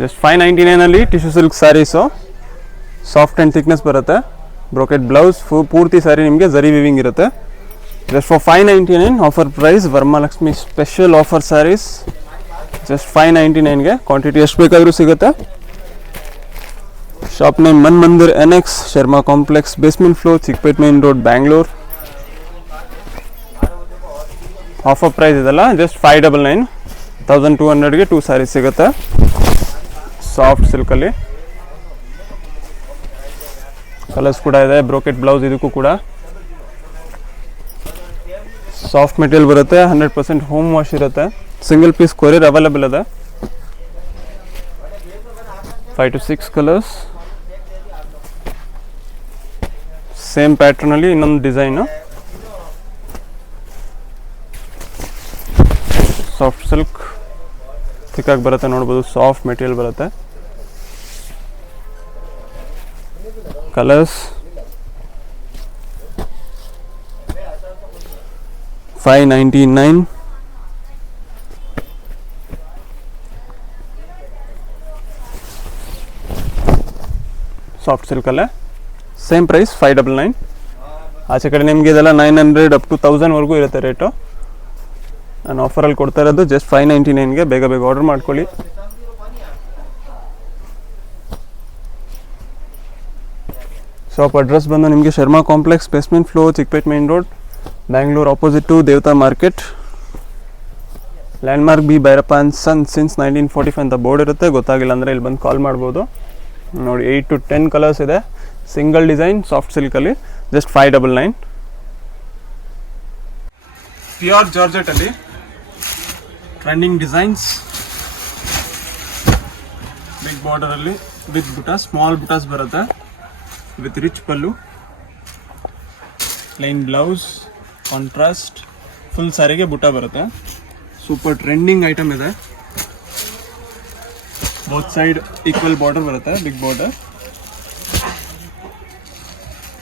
Just 599 tissue silk sarees, soft and thickness ಬರುತ್ತೆ. Brocade blouse, ಪೂರ್ತಿ saree ನಿಮಗೆ zari weaving ಇರುತ್ತೆ. Just for 599 offer price, Varamahalakshmi special offer sarees. Just 599ಗೆ quantity ಎಷ್ಟು ಬೇಕಾದರೂ ಸಿಗುತ್ತೆ. Shop name Man Mandir NX, Sharma complex, basement floor, Chickpet main road, Bangalore. Offer price ಇದೆಲ್ಲ just 599, 1200ಗೆ 2 ಸ್ಯಾರೀಸ್ ಸಿಗುತ್ತೆ. ಸಾಫ್ಟ್ ಸಿಲ್ಕಲ್ಲಿ ಕಲರ್ಸ್ ಕೂಡ ಇದೆ. ಬ್ರೋಕೆಟ್ ಬ್ಲೌಸ್, ಇದಕ್ಕೂ ಕೂಡ ಸಾಫ್ಟ್ ಮೆಟೀರಿಯಲ್ ಬರುತ್ತೆ. 100% ಹೋಮ್ ವಾಶ್ ಇರುತ್ತೆ. ಸಿಂಗಲ್ ಪೀಸ್ ಕೊರಿಯರ್ ಅವೈಲೇಬಲ್ ಇದೆ. 5 to 6 ಕಲರ್ಸ್, ಸೇಮ್ ಪ್ಯಾಟ್ರನಲ್ಲಿ ಇನ್ನೊಂದು ಡಿಸೈನು. ಸಾಫ್ಟ್ ಸಿಲ್ಕ್ ಥಿಕ್ಕಾಗಿ ಬರುತ್ತೆ, ನೋಡ್ಬೋದು. ಸಾಫ್ಟ್ ಮೆಟೀರಿಯಲ್ ಬರುತ್ತೆ. ಕಲರ್ಸ್ 599. ಸಾಫ್ಟ್ ಸಿಲ್ಕಲ್ಲೇ ಸೇಮ್ ಪ್ರೈಸ್ 599. ಆಚೆ ಕಡೆ ನಿಮಗೆ ಇದೆಲ್ಲ 900 ಅಪ್ ಟು 1000ವರೆಗೂ ಇರುತ್ತೆ ರೇಟು. ನಾನು ಆಫರಲ್ಲಿ ಕೊಡ್ತಾ ಇರೋದು ಜಸ್ಟ್ 599ಗೆ. ಬೇಗ ಬೇಗ ಆರ್ಡರ್ ಮಾಡ್ಕೊಳ್ಳಿ. ಶಾಪ್ ಅಡ್ರೆಸ್ ಬಂದು ನಿಮಗೆ Sharma complex, basement floor, Chickpet main road, Bangalore, opposite to Devatha market. Landmark B Bhairappa and son since 1945 ಅಂತ ಬೋರ್ಡ್ ಇರುತ್ತೆ. ಗೊತ್ತಾಗಿಲ್ಲ ಅಂದರೆ ಇಲ್ಲಿ ಬಂದು ಕಾಲ್ ಮಾಡ್ಬೋದು. ನೋಡಿ 8 to 10 ಕಲರ್ಸ್ ಇದೆ. ಸಿಂಗಲ್ ಡಿಸೈನ್ ಸಾಫ್ಟ್ ಸಿಲ್ಕಲ್ಲಿ ಜಸ್ಟ್ 599. ಪ್ಯೂರ್ ಜಾರ್ಜೆಟಲ್ಲಿ ಟ್ರೆಂಡಿಂಗ್ ಡಿಸೈನ್ಸ್, ಬಿಗ್ ಬಾರ್ಡರಲ್ಲಿ ವಿತ್ ಬುಟಾ, ಸ್ಮಾಲ್ ಬುಟಾಸ್ ಬರುತ್ತೆ. With rich pallu, plain blouse, contrast, full ಸ್ಯಾರಿಗೆ ಬುಟ್ಟ ಬರುತ್ತೆ. ಸೂಪರ್ ಟ್ರೆಂಡಿಂಗ್ ಐಟಮ್ ಇದೆ. ಬೋತ್ ಸೈಡ್ ಈಕ್ವಲ್ ಬಾರ್ಡರ್ ಬರುತ್ತೆ, big border.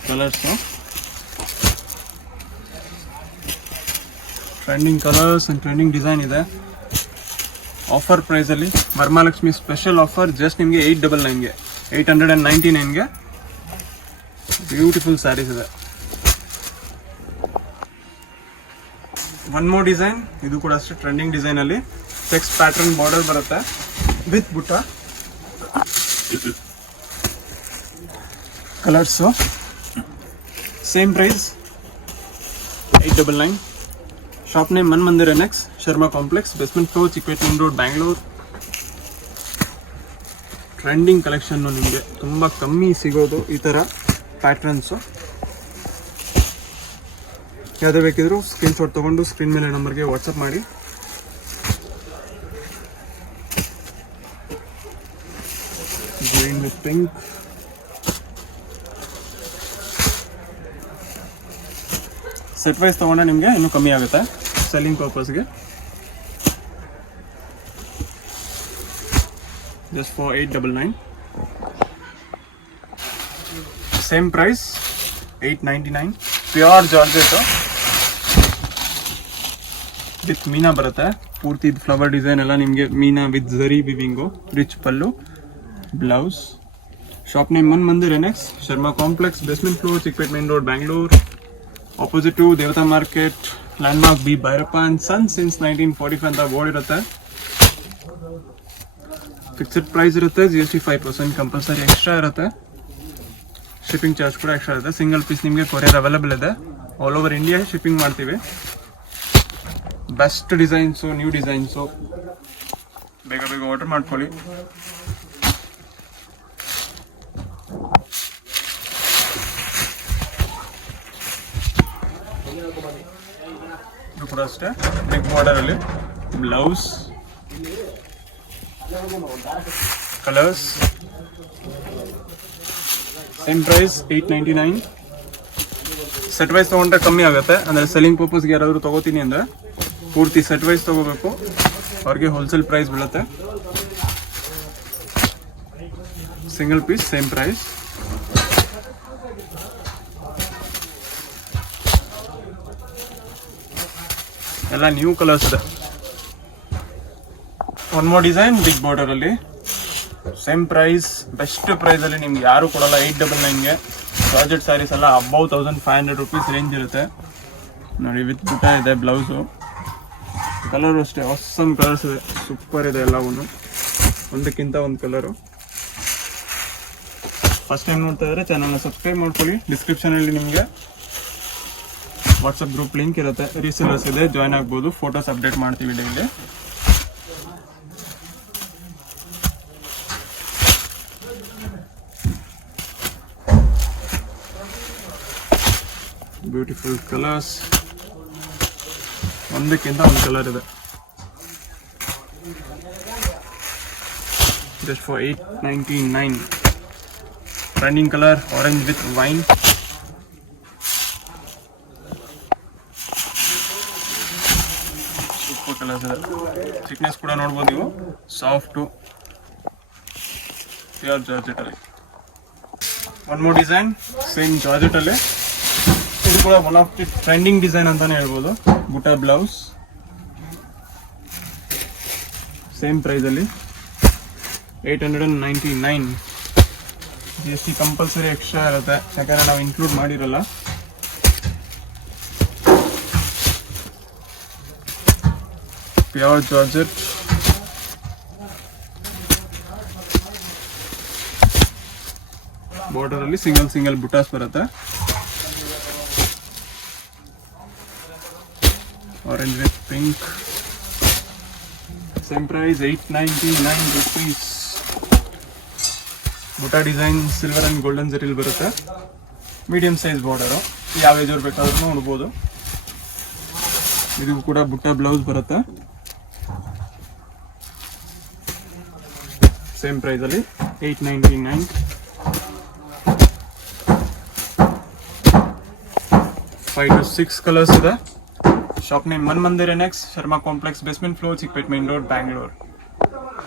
Colours trending colours and trending design ಇದೆ. Offer ಪ್ರೈಸಲ್ಲಿ ವರಮಹಾಲಕ್ಷ್ಮಿ ಸ್ಪೆಷಲ್ ಆಫರ್ ಜಸ್ಟ್ ನಿಮಗೆ 899ಗೆ, 899ಗೆ ಬ್ಯೂಟಿಫುಲ್ ಸ್ಯಾರೀಸ್ ಇದೆ. ಒನ್ ಮೋರ್ ಡಿಸೈನ್, ಇದು ಕೂಡ ಅಷ್ಟೇ ಟ್ರೆಂಡಿಂಗ್ ಡಿಸೈನಲ್ಲಿ ಚೆಕ್ಸ್ ಪ್ಯಾಟರ್ನ್ ಬಾರ್ಡರ್ ಬರುತ್ತೆ with butta. Colours same price 899. Shop name Man Mandir NX, Sharma complex, basement floor, Chickpet main road, Bangalore. Trending collection ನಿಮಗೆ ತುಂಬ ಕಮ್ಮಿ ಸಿಗೋದು ಈ ಥರ ಪ್ಯಾಟ್ರನ್ಸು. ಯಾವುದೇ ಬೇಕಿದ್ರು ಸ್ಕ್ರೀನ್ಶಾಟ್ ತೊಗೊಂಡು ಸ್ಕ್ರೀನ್ ಮೇಲೆ ನಂಬರ್ಗೆ ವಾಟ್ಸಪ್ ಮಾಡಿ. Green with pink, set wise ತೊಗೊಂಡ್ರೆ ನಿಮಗೆ ಇನ್ನೂ ಕಮ್ಮಿ ಆಗುತ್ತೆ ಸೆಲ್ಲಿಂಗ್ ಪರ್ಪಸ್ಗೆ. Just for 899. Same price 899. Pure georgette with meena ಬರುತ್ತೆ. ಪೂರ್ತಿ ಫ್ಲವರ್ ಡಿಸೈನ್ ಎಲ್ಲ ನಿಮಗೆ meena with zari weaving, rich pallu, blouse. Shop name Man Mandir NX, Sharma complex, basement floor, Chickpet main road, Bangalore, opposite to Devatha market. Landmark B Bhairappa and son since 1945 ಅಂತ ಬೋರ್ಡ್ ಇರುತ್ತೆ. Fixed price ಇರುತ್ತೆ. GST 5% compulsory extra ಇರುತ್ತೆ. Shipping charge ಕೂಡ extra ಇರುತ್ತೆ. Single piece ನಿಮಗೆ courier available ಇದೆ. All over India shipping ಮಾಡ್ತೀವಿ. Best designs, new designs, ಬೇಗ ಬೇಗ ಆರ್ಡರ್ ಮಾಡ್ಕೊಳ್ಳಿ. ಇದು ಕೂಡ ಅಷ್ಟೇ ಬಿಗ್ ಬಾರ್ಡರಲ್ಲಿ blouse. Colours same price 899. Set wise ತೊಗೊಂಡ್ರೆ ಕಮ್ಮಿ ಆಗುತ್ತೆ. ಅಂದರೆ ಸೆಲ್ಲಿಂಗ್ ಪರ್ಪಸ್ಗೆ ಯಾರಾದರೂ ತೊಗೋತೀನಿ ಅಂದರೆ ಪೂರ್ತಿ ಸೆಟ್ ವೈಸ್ ತೊಗೋಬೇಕು, ಅವ್ರಿಗೆ ಹೋಲ್ಸೇಲ್ ಪ್ರೈಸ್ ಬೀಳುತ್ತೆ. Single piece same price. ಎಲ್ಲ ನ್ಯೂ ಕಲರ್ಸ್ ಇದೆ. ಒನ್ ಮೋರ್ ಡಿಸೈನ್ ಬಿಗ್ ಬಾರ್ಡರಲ್ಲಿ ಸೇಮ್ ಪ್ರೈಸ್, ಬೆಸ್ಟ್ ಪ್ರೈಸಲ್ಲಿ ನಿಮ್ಗೆ ಯಾರು ಕೊಡಲ್ಲ. 899ಗೆ ಜಾರ್ಜೆಟ್ ಸ್ಯಾರೀಸ್ ಎಲ್ಲ ಅಬೌವ್ 1500 ರುಪೀಸ್ ರೇಂಜ್ ಇರುತ್ತೆ ನೋಡಿ. ವಿತ್ ಬುಟ್ಟ ಇದೆ, ಬ್ಲೌಸು. ಕಲರು ಅಷ್ಟೇ ಆಸಮ್ ಕಲರ್ಸ್ ಇದೆ, ಸೂಪರ್ ಇದೆ ಎಲ್ಲವೂ, ಒಂದಕ್ಕಿಂತ ಒಂದು ಕಲರು. ಫಸ್ಟ್ ಟೈಮ್ ನೋಡ್ತಾ ಇದ್ರೆ ಚಾನಲ್ನ ಸಬ್ಸ್ಕ್ರೈಬ್ ಮಾಡ್ಕೊಳ್ಳಿ. ಡಿಸ್ಕ್ರಿಪ್ಷನಲ್ಲಿ ನಿಮಗೆ ವಾಟ್ಸಪ್ ಗ್ರೂಪ್ ಲಿಂಕ್ ಇರುತ್ತೆ, ರೀಸೇಲರ್ಸ್ ಇದೆ, ಜಾಯ್ನ್ ಆಗ್ಬೋದು. ಫೋಟೋಸ್ ಅಪ್ಡೇಟ್ ಮಾಡ್ತೀವಿ ಡೈಲಿ. ಬ್ಯೂಟಿಫುಲ್ ಕಲರ್ಸ್, ಒಂದಕ್ಕಿಂತ ಒಂದು ಕಲರ್ ಇದೆ. Just for 899. Trending colour orange with wine. Super colours ಇದೆ. ಥಿಕ್ನೆಸ್ ಕೂಡ ನೋಡ್ಬೋದು ನೀವು, ಸಾಫ್ಟು ಪ್ಯೂರ್ ಜಾರ್ಜೆಟ್ ಅಲ್ಲಿ. One more design same georgette ಅಲ್ಲಿ. ಇದು ಕೂಡ one of the trending design ಅಂತಾನೆ ಹೇಳ್ಬೋದು. ಬುಟಾ ಬ್ಲೌಸ್, ಸೇಮ್ ಪ್ರೈಸ್ ಅಲ್ಲಿ 899. GST ಕಂಪಲ್ಸರಿ ಎಕ್ಸ್ಟ್ರಾ ಇರುತ್ತೆ, ಯಾಕಂದ್ರೆ ನಾವು ಇನ್ಕ್ಲೂಡ್ ಮಾಡಿರಲ್ಲ. ಪ್ಯೂರ್ ಜಾರ್ಜೆಟ್, ಬಾರ್ಡರ್ ಅಲ್ಲಿ ಸಿಂಗಲ್ ಬುಟಾಸ್ ಬರುತ್ತೆ. Orange with pink. Same price 899 rupees. Buta design silver and golden ಜರಿಲ್ ಬರುತ್ತೆ. ಮೀಡಿಯಂ ಸೈಜ್ ಬಾರ್ಡರು, ಯಾವ ಏಜ್ ಅವ್ರು ಬೇಕಾದ್ರೂ ನೋಡ್ಬೋದು. ಇದು ಕೂಡ ಬುಟ್ಟ ಬ್ಲೌಸ್ ಬರುತ್ತೆ. ಸೇಮ್ ಪ್ರೈಸ್ ಅಲ್ಲಿ 899. 5 to 6 ಕಲರ್ಸ್ ಇದೆ. Shop name Man Mandir NX, Sharma complex, basement floor, Chickpet main road, Bangalore.